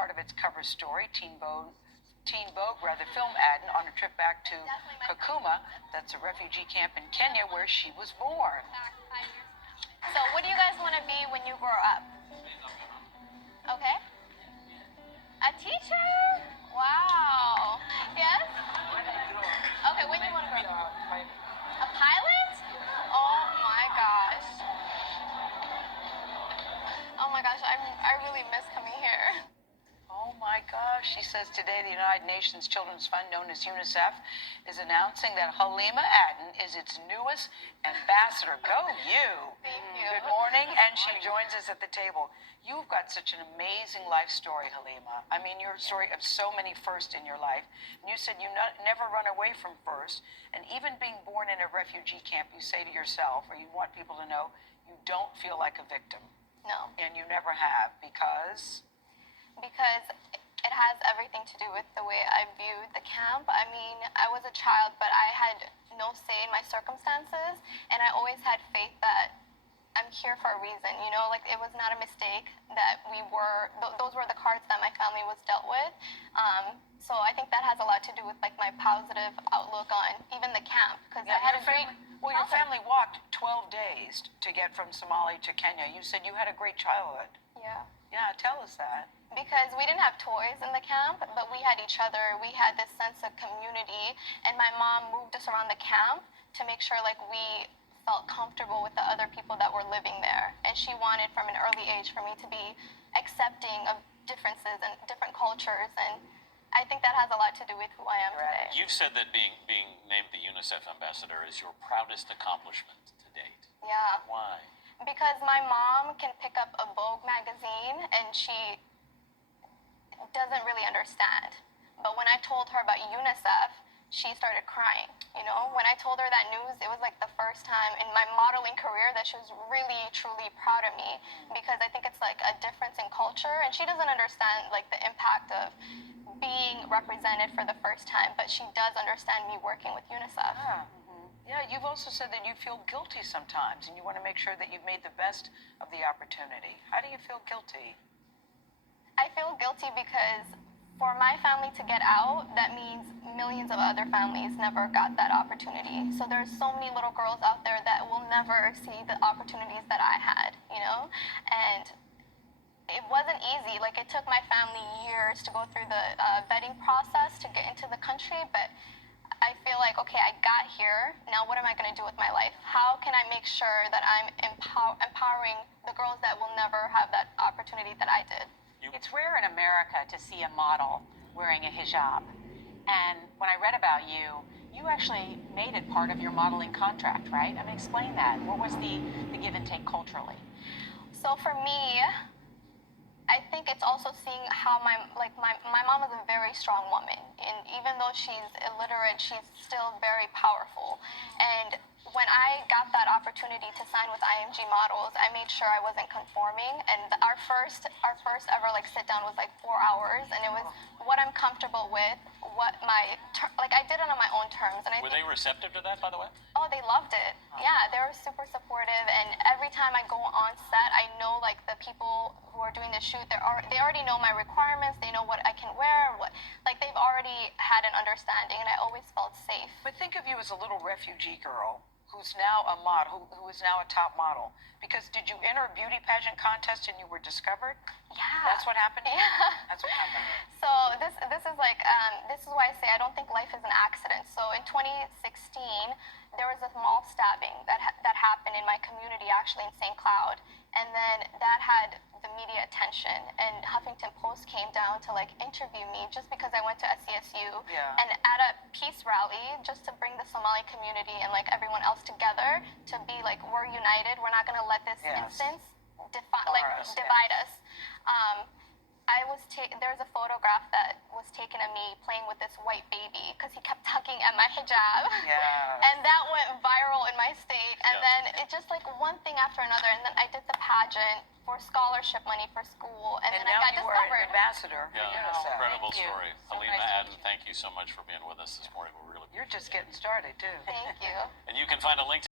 part of its cover story, Teen Vogue film ad on a trip back to Kakuma, that's a refugee camp in Kenya where she was born. So what do you guys want to be when you grow up? Okay. A teacher? Wow. Yes? Okay, when you want to grow up? A pilot? Oh my gosh. Oh my gosh, I really miss coming here. Oh my gosh, she says today the United Nations Children's Fund, known as UNICEF, is announcing that Halima is its newest ambassador. Go you! Thank you. Good morning, and she joins us at the table. You've got such an amazing life story, Halima. I mean, your story of so many firsts in your life. And you said you never run away from first, and even being born in a refugee camp, you say to yourself, or you want people to know, you don't feel like a victim. No. And you never have, because it has everything to do with the way I viewed the camp. I mean, I was a child, but I had no say in my circumstances, and I always had faith that I'm here for a reason, you know, like it was not a mistake that those were the cards that my family was dealt with. So I think that has a lot to do with like my positive outlook on even the camp, because I had a great... Well, your family walked 12 days to get from Somalia to Kenya. You said you had a great childhood. Yeah. Yeah, tell us that. Because we didn't have toys in the camp, but we had each other. We had this sense of community, and my mom moved us around the camp to make sure like we felt comfortable with the other people that were living there. And she wanted from an early age for me to be accepting of differences and different cultures, and I think that has a lot to do with who I am today. You've said that being named the UNICEF ambassador is your proudest accomplishment to date. Yeah. Why? Because my mom can pick up a Vogue magazine and she doesn't really understand. But when I told her about UNICEF, she started crying. You know, when I told her that news, it was like the first time in my modeling career that she was really, truly proud of me, because I think it's like a difference in culture, and she doesn't understand like the impact of being represented for the first time, but she does understand me working with UNICEF. Yeah. Yeah, you've also said that you feel guilty sometimes, and you want to make sure that you've made the best of the opportunity. How do you feel guilty? I feel guilty because for my family to get out, that means millions of other families never got that opportunity. So there's so many little girls out there that will never see the opportunities that I had, you know? And it wasn't easy. Like, it took my family years to go through the vetting process to get into the country, but I feel like, okay, I got here. Now what am I going to do with my life? How can I make sure that I'm empowering the girls that will never have that opportunity that I did? It's rare in America to see a model wearing a hijab. And when I read about you, you actually made it part of your modeling contract, right? I mean, explain that. What was the give and take culturally? So for me, I think it's also seeing how my mom is a very strong woman, and even though she's illiterate, she's still very powerful. And when I got that opportunity to sign with IMG Models, I made sure I wasn't conforming. And our first ever like sit down was like 4 hours, and it was what I'm comfortable with, what my I did it on my own terms. And Were they receptive to that, by the way? Oh, they loved it. Yeah, they were super supportive, and every time I go on set, I know like the people who are doing the shoot, they already know my requirements. They know what I can wear. They've already had an understanding, and I always felt safe. But think of you as a little refugee girl who's now a model, who is now a top model. Because did you enter a beauty pageant contest and you were discovered? Yeah. That's what happened? Yeah. That's what happened. So this is like, this is why I say I don't think life is an accident. So in 2016, there was a mall stabbing that happened in my community, actually in St. Cloud. And then that had the media attention, and Huffington Post came down to like interview me just because I went to SCSU. Yeah. And at a peace rally, just to bring the Somali community and like everyone else together to be like, we're united. We're not going to let this instance divide us. There's a photograph that was taken of me playing with this white baby because he kept tugging at my hijab. Yeah. And that went viral in my state. And then it just like one thing after another. And then I did the pageant for scholarship money for school. And then I got discovered. And now you are an ambassador for UNICEF. Incredible story. So Halima nice thank you so much for being with us this morning. You're just getting started, too. Thank you. And you can find a link to